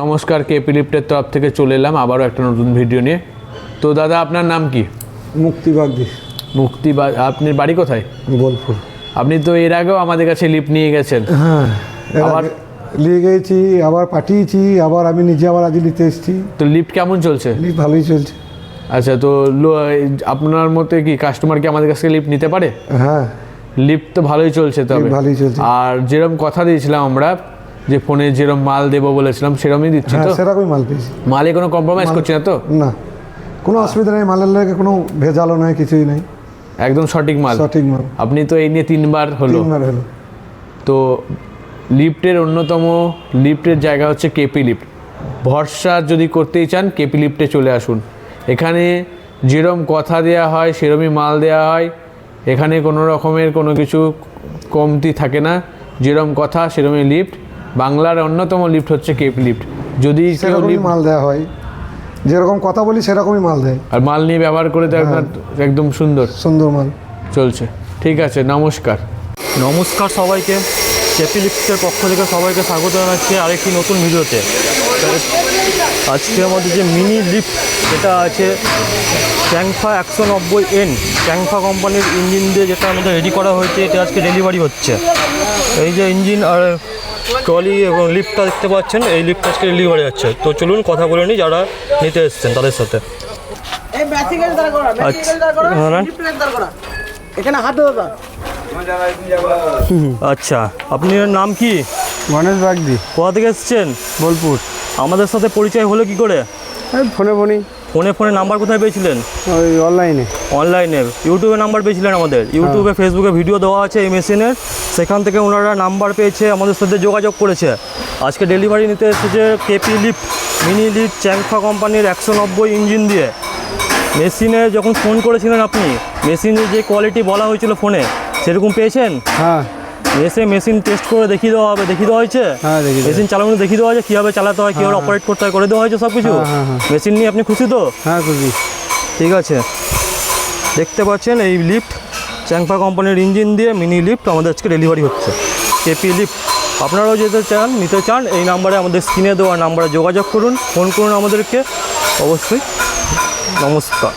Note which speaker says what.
Speaker 1: নমস্কার কেপি লিফটের তরফ থেকে চলে এলাম আবারও একটা নতুন ভিডিও নিয়ে। তো দাদা আপনার নাম কি?
Speaker 2: মুক্তিবাগদি
Speaker 1: মুক্তি বা আপনার বাড়ি কোথায়?
Speaker 2: বোলপুর।
Speaker 1: আপনি তো এর আগেও আমাদের কাছে লিফট নিয়ে গেছেন।
Speaker 2: হ্যাঁ
Speaker 1: আবার-
Speaker 2: নিয়ে গেছি আবার পাঠিয়েছি আবার আমি নিজে আবার আজ নিতে এসেছি।
Speaker 1: তো লিফট কেমন চলছে?
Speaker 2: লিফট ভালোই চলছে।
Speaker 1: আচ্ছা তো আপনার মতে কি কাস্টমার কি আমাদের কাছ থেকে লিফট নিতে পারে?
Speaker 2: হ্যাঁ।
Speaker 1: লিফট তো ভালোই চলছে তবে।
Speaker 2: ভালোই চলছে।
Speaker 1: আর যেরকম কথা দিয়েছিলাম আমরা যে ফোনে যেরকম মাল দেবো বলেছিলাম সেরকমই দিচ্ছি
Speaker 2: হ্যাঁ
Speaker 1: তো?
Speaker 2: সেরকমই মাল পেয়েছি।
Speaker 1: মালে কোনো কম্প্রোমাইজ করছি না তো?
Speaker 2: না। কোনো অসুবিধা নেই মালের লাগে কোনো ভেজালও নাই কিছুই নেই।
Speaker 1: একদম সঠিক মাল।
Speaker 2: সঠিক মাল।
Speaker 1: আপনি তো এই নিয়ে তিনবার হলো।
Speaker 2: তিনবার হলো।
Speaker 1: তো লিফটের অন্যতম লিফটের জায়গা হচ্ছে কেপি লিফট। ভরসা যদি করতেই চান কেপি লিফটে চলে আসুন। এখানে যেরম কথা দেওয়া হয় সেরমই মাল দেওয়া হয়। এখানে কোনো রকমের কোনো কিছু কমতি থাকে না। যেরম কথা সেরমই লিফট। বাংলার অন্যতম লিফট হচ্ছে কেপ লিফট যদি কেউ
Speaker 2: সেরকমই
Speaker 1: লিফট
Speaker 2: মাল দেওয়া হয়। যেরকম কথা বলি সেরকমই মাল দেয়।
Speaker 1: আর মাল নিয়ে ব্যবহার করে তো আপনার একদম সুন্দর।
Speaker 2: সুন্দর মাল।
Speaker 1: চলছে। ঠিক আছে নমস্কার।
Speaker 3: নমস্কার সবাইকে। কেপি লিফটের পক্ষ থেকে সবাইকে স্বাগত জানাচ্ছি আরেকটি নতুন ভিডিওতে। আজকে আমাদের যে মিনি লিফট যেটা আছে ট্যাংফা একশো নব্বই এন ট্যাংফা কোম্পানির ইঞ্জিন দিয়ে যেটা আমাদের রেডি করা হয়েছে এটা আজকে ডেলিভারি হচ্ছে। এই যে ইঞ্জিন আর ট্রলি এবং লিফটটা দেখতে পাচ্ছেন এই লিফট আজকে ডেলিভারি হচ্ছে তো চলুন কথা বলে নিই যারা নিতে এসছেন তাদের সাথে।
Speaker 4: করা
Speaker 3: হ্যাঁ।
Speaker 4: ডিপ্লেট দাঁড় করা। এখানে হাত দাদা
Speaker 3: আচ্ছা আপনার নাম কি?
Speaker 5: গণেশ বাগদি।
Speaker 3: কোথা থেকে এসছেন?
Speaker 5: বোলপুর।
Speaker 3: আমাদের সাথে পরিচয় হলো কি করে?
Speaker 5: ফোনে ফোনই।
Speaker 3: ফোনে ফোনে নাম্বার কোথায় পেয়েছিলেন?
Speaker 5: ওই অনলাইনে।
Speaker 3: অনলাইনে। ইউটিউবে নাম্বার পেয়েছিলেন আমাদের। ইউটিউবে ফেসবুকে ভিডিও দেওয়া আছে এই মেশিনের সেখান থেকে ওনারা নাম্বার পেয়েছে আমাদের সাথে যোগাযোগ করেছে। আজকে ডেলিভারি নিতে এসেছে KP lift mini lift Changfa কোম্পানির একশো নব্বই ইঞ্জিন দিয়ে। মেশিনে যখন ফোন করেছিলেন আপনি মেশিনের যে কোয়ালিটি বলা হয়েছিল ফোনে সেরকম পেয়েছেন?
Speaker 5: হ্যাঁ।
Speaker 3: এসে মেশিন টেস্ট করে দেখিয়ে দেওয়া হবে দেখিয়ে দেওয়া হয়েছে?
Speaker 5: হ্যাঁ, দেওয়া।
Speaker 3: মেশিন চালানো দেখিয়ে দেওয়া হয়েছে কীভাবে চালাতে হয় কীভাবে অপারেট করতে হয় করে দেওয়া হয়েছে সব কিছু
Speaker 5: হ্যাঁ, হ্যাঁ, হ্যাঁ।
Speaker 3: মেশিন নিয়ে আপনি খুশি তো?
Speaker 5: হ্যাঁ খুশি।
Speaker 3: ঠিক আছে। দেখতে পাচ্ছেন এই লিফট চ্যাংফা কোম্পানির ইঞ্জিন দিয়ে মিনি লিফট আমাদের আজকে ডেলিভারি হচ্ছে। কেপি লিফট আপনারাও যেতে চান নিতে চান এই নাম্বারে আমাদের স্ক্রিনে দেওয়া নাম্বারে যোগাযোগ করুন ফোন করুন আমাদেরকে। অবশ্যই নমস্কার।